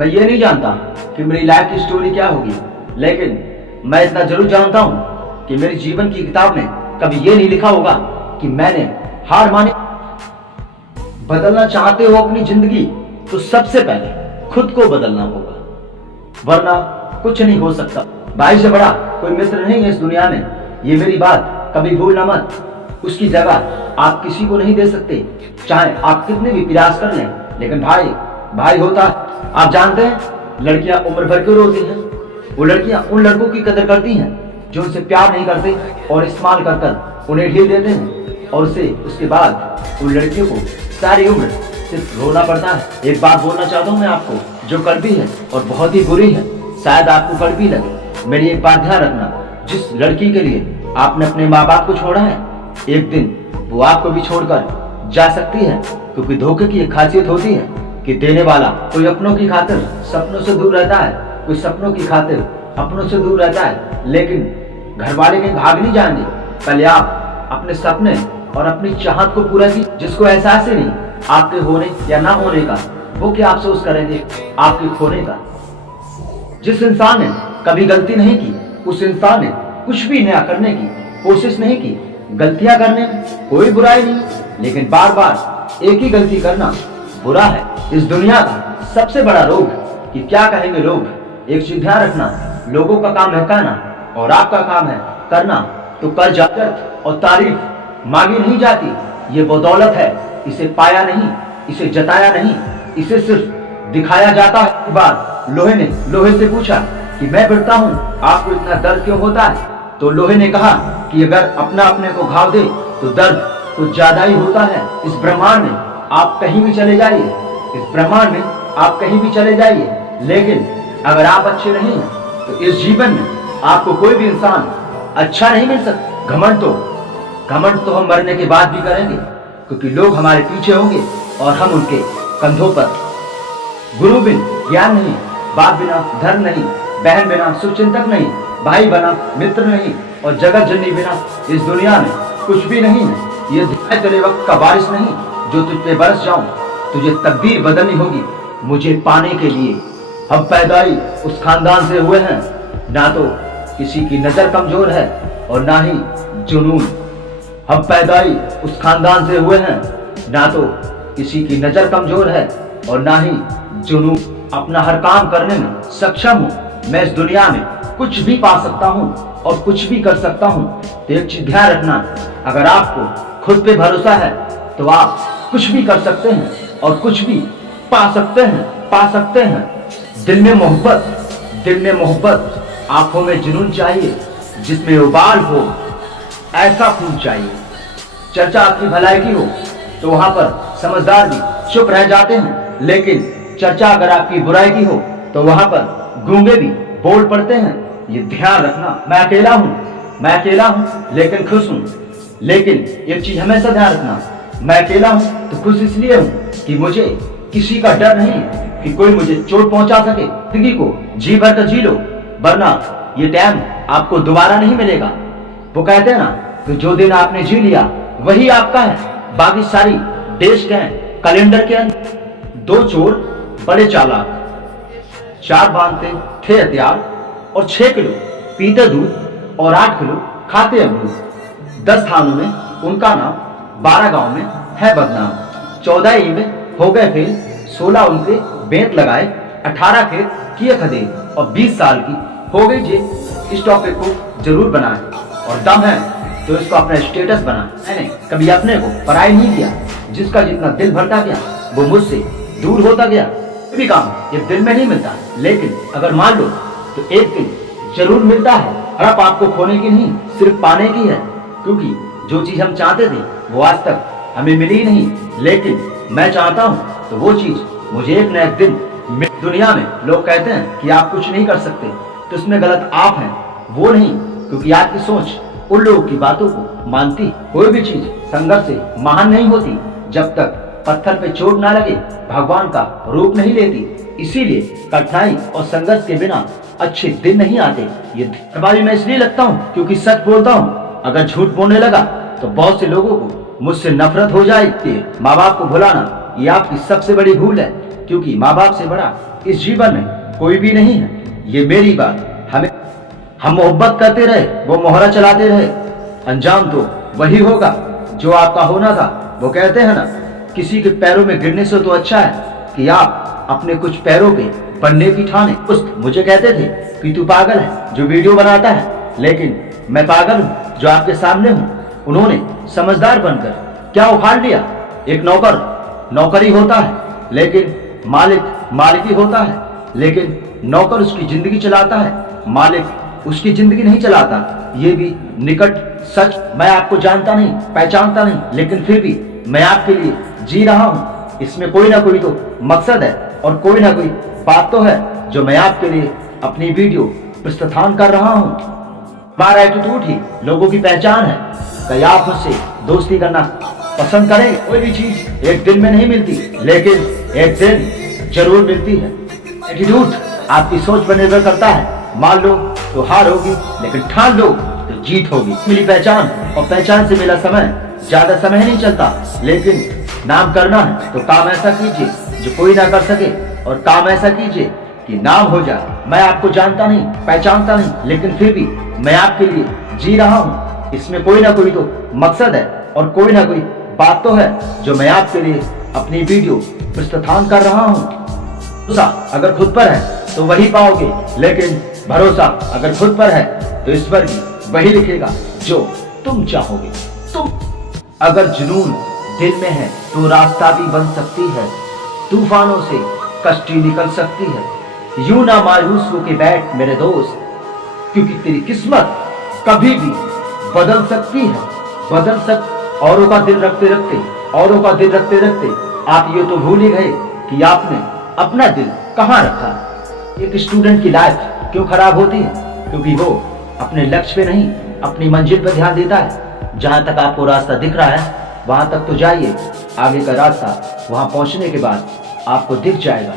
मैं ये नहीं जानता कि मेरी लाइफ की स्टोरी क्या होगी, लेकिन मैं इतना जरूर जानता हूँ कि मेरे जीवन की किताब में कभी ये नहीं लिखा होगा कि मैंने हार मानी। बदलना चाहते हो अपनी जिंदगी तो सबसे पहले खुद को बदलना होगा, वरना कुछ नहीं हो सकता। भाई से बड़ा कोई मित्र नहीं है इस दुनिया में, ये मेरी बात कभी भूलना मत। उसकी जगह आप किसी को नहीं दे सकते, चाहे आप कितने भी प्रयास कर लें, लेकिन भाई भाई होता है। आप जानते हैं लड़कियां उम्र भर क्यों रोती हैं? वो लड़कियां उन लड़कों की कदर करती हैं जो उनसे प्यार नहीं करते और इस्तेमाल कर कर उन्हें ढील देते हैं, और उसके बाद उन लड़कियों को सारी उम्र सिर्फ रोना पड़ता है। एक बात बोलना चाहता हूँ मैं आपको, जो कड़वी है और बहुत ही बुरी है, शायद आपको कड़वी लगे। मेरी एक बात ध्यान रखना, जिस लड़की के लिए आपने अपने माँ बाप को छोड़ा है, एक दिन वो आपको भी छोड़कर जा सकती है, क्योंकि धोखे की एक खासियत होती है कि देने वाला कोई अपनों की खातिर सपनों से दूर रहता है, कोई सपनों की खातिर अपनों से दूर रहता है। लेकिन घर वाले कहीं भाग नहीं जाएंगे, पहले आप अपने सपने और अपनी चाहत को पूरा कीजिए। जिसको एहसास ही नहीं आपके होने या ना होने का, वो क्या अफसोस करेंगे आपके खोने का। जिस इंसान ने कभी गलती नहीं की, उस इंसान ने कुछ भी नया करने की कोशिश नहीं की। गलतियां करने में कोई बुराई नहीं, लेकिन बार बार एक ही गलती करना बुरा है। इस दुनिया का सबसे बड़ा रोग कि क्या कहेंगे लोग। एक चीज ध्यान रखना, लोगों का काम है कहना और आपका काम है करना। तो कर जाकर और तारीफ मांगी नहीं जाती, ये वो दौलत है, इसे पाया नहीं, इसे जताया नहीं, इसे सिर्फ दिखाया जाता है। एक बार लोहे ने लोहे से पूछा कि मैं फिरता हूँ, आपको इतना दर्द क्यों होता है? तो लोहे ने कहा कि अगर अपना अपने को घाव दे तो दर्द कुछ ज्यादा ही होता है। इस ब्रह्मांड में आप कहीं भी चले जाइए, इस ब्रह्मांड में आप कहीं भी चले जाइए, लेकिन अगर आप अच्छे नहीं हैं तो इस जीवन में आपको कोई भी इंसान अच्छा नहीं मिल सकता। घमंड तो हम मरने के बाद भी करेंगे, क्योंकि लोग हमारे पीछे होंगे और हम उनके कंधों पर। गुरु बिन ज्ञान नहीं, बाप बिना धर्म नहीं, बहन बिना शुभचिंतक नहीं, भाई बना मित्र नहीं, और जगत जननी बिना इस दुनिया में कुछ भी नहीं है। ये तेरे वक्त का बारिश नहीं जो तुझ पे बरस जाऊं, तुझे तकदीर बदलनी होगी मुझे पाने के लिए। हम पैदाई उस खानदान से हुए हैं, ना तो किसी की नजर कमजोर है और ना ही जुनून। हम पैदाई उस खानदान से हुए हैं, ना तो किसी की नजर कमजोर है और ना ही जुनून। अपना हर काम करने में सक्षम हूँ। मैं इस दुनिया में कुछ भी पा सकता हूँ और कुछ भी कर सकता हूँ। तो एक चीज ध्यान रखना, अगर आपको खुद पे भरोसा है तो आप कुछ भी कर सकते हैं और कुछ भी पा सकते हैं। दिल में मोहब्बत, आंखों में जुनून चाहिए, जिसमें उबाल हो ऐसा खून चाहिए। चर्चा आपकी भलाई की हो तो वहां पर समझदार भी चुप रह जाते हैं, लेकिन चर्चा अगर आपकी बुराई की हो तो वहां पर गूंगे भी बोल पड़ते हैं। ये ध्यान रखना, मैं अकेला हूं लेकिन खुश हूं। लेकिन एक चीज हमेशा ध्यान रखना, मैं अकेला हूं तो खुश इसलिए हूं कि मुझे किसी का डर नहीं कि कोई मुझे चोट पहुंचा सके। जिंदगी को जी भर कर जी लो, वरना ये टाइम आपको दोबारा नहीं मिलेगा। वो कहते हैं ना कि जो दिन आपने जी लिया वही आपका है, बाकी सारी देश के हैं कैलेंडर के अंदर। 2 चोर बड़े चालाक, 4 बांधते थे हथियार और 6 किलो पीते दूध और 8 किलो खाते अमरूद। 10 थानों में उनका नाम, 12 गांव में है बदनाम। 14 ई में हो गए फेल, 16 उनके बेंत लगाए, 18 खेत किए खदे और 20 साल की हो गई जेल। इस टॉपिक को जरूर बनाएं और दम है तो इसको अपना स्टेटस बना। मैंने कभी अपने को पराई नहीं किया, जिसका जितना दिल भरता गया वो मुझसे दूर होता गया। कोई भी काम एक दिन में नहीं मिलता, लेकिन अगर मान लो तो एक दिन जरूर मिलता है। हड़प आपको खोने की नहीं, सिर्फ पाने की है, क्योंकि जो चीज हम चाहते थे वो आज तक हमें मिली नहीं, लेकिन मैं चाहता हूँ तो वो चीज मुझे एक न एक दिन। दुनिया में लोग कहते हैं कि आप कुछ नहीं कर सकते, तो इसमें गलत आप हैं, वो नहीं, क्योंकि आपकी सोच उन लोगों की बातों को मानती। कोई भी चीज संघर्ष से महान नहीं होती, जब तक पत्थर पे चोट ना लगे भगवान का रूप नहीं लेती। इसीलिए कठिनाई और संघर्ष के बिना अच्छे दिन नहीं आते। ये प्रभावी मैं इसलिए लगता हूँ क्योंकि सच बोलता हूँ। अगर झूठ बोलने लगा तो बहुत से लोगों को मुझसे नफरत हो जाएगी। माँ बाप को भुलाना ये आपकी सबसे बड़ी भूल है, क्योंकि माँ बाप से बड़ा इस जीवन में कोई भी नहीं है। ये मेरी बात। हम मोहब्बत करते रहे, वो मोहरा चलाते रहे, अंजाम तो वही होगा जो आपका होना था। वो कहते हैं ना, किसी के पैरों में गिरने से तो अच्छा है कि आप अपने कुछ पैरों पे बनने की ठाने। दोस्त मुझे कहते थे कि तू पागल है जो वीडियो बनाता है, लेकिन मैं पागल हूँ जो आपके सामने हूँ। उन्होंने समझदार बनकर क्या उखाड़ लिया। एक नौकर नौकरी होता है, लेकिन मालिक मालिक ही होता है। लेकिन नौकर उसकी जिंदगी चलाता है, मालिक उसकी जिंदगी नहीं चलाता। ये भी निकट सच। मैं आपको जानता नहीं, पहचानता नहीं, लेकिन फिर भी मैं आपके लिए जी रहा हूँ। इसमें कोई ना कोई तो मकसद है और कोई ना कोई बात तो है जो मैं आपके लिए अपनी वीडियो प्रस्तुत कर रहा हूँ। हमारा एटीट्यूड ही लोगों की पहचान है। कहीं आप मुझसे दोस्ती करना पसंद करें। कोई भी चीज एक दिन में नहीं मिलती, लेकिन एक दिन जरूर मिलती है। एटीट्यूड आपकी सोच पर निर्भर करता है। मान लो तो हार होगी, लेकिन ठान लो तो जीत होगी। मिली पहचान और पहचान से मिला समय, ज्यादा समय नहीं चलता, लेकिन नाम करना है तो काम ऐसा कीजिए जो कोई ना कर सके, और काम ऐसा कीजिए कि नाम हो जाए। मैं आपको जानता नहीं, पहचानता नहीं, लेकिन फिर भी मैं आपके लिए जी रहा हूँ। इसमें कोई ना कोई तो मकसद है और कोई ना कोई बात तो है जो मैं आपके लिए अपनी वीडियो प्रस्तुत कर रहा हूँ। भरोसा अगर खुद पर है तो वही पाओगे, लेकिन भरोसा अगर खुद पर है तो ईश्वर भी वही लिखेगा जो तुम चाहोगे। तुम अगर जुनून दिल में है तो रास्ता भी बन सकती है, तूफानों से कश्ती निकल सकती है। यूं ना मायूस हो के बैठ मेरे दोस्त, क्योंकि तेरी किस्मत कभी भी बदल सकती है। औरों का दिल रखते रखते आप ये तो भूल ही गए कि आपने अपना दिल कहाँ रखा। एक स्टूडेंट की लाइफ क्यों खराब होती है? क्योंकि वो अपने लक्ष्य पे नहीं, अपनी मंजिल पर ध्यान देता है। जहां तक आपको रास्ता दिख रहा है वहां तक तो जाइए, आगे का रास्ता वहां पहुंचने के बाद आपको दिख जाएगा।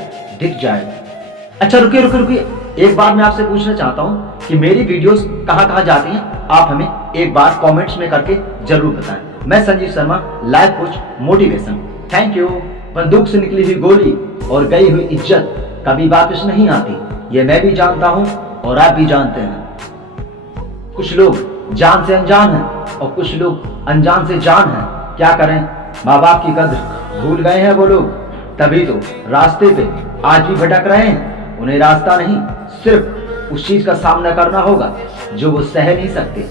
अच्छा रुकिए, एक बात मैं आपसे पूछना चाहता हूँ कि मेरी वीडियोस कहाँ जाती हैं, आप हमें एक बार कमेंट्स में करके जरूर बताएं। मैं Sanjeev Sharma, life coach motivation. Thank you. बंदूक से निकली हुई गोली और गई हुई इज्जत कभी वापस नहीं आती, ये मैं भी जानता हूँ और आप भी जानते हैं। कुछ लोग जान से अनजान हैं और कुछ लोग अनजान से जान हैं। क्या करें, माँ बाप की कद्र भूल गए हैं वो लोग, तभी तो रास्ते पे आज भी भटक रहे हैं। उन्हें रास्ता नहीं, सिर्फ उस चीज का सामना करना होगा जो वो सह नहीं सकते।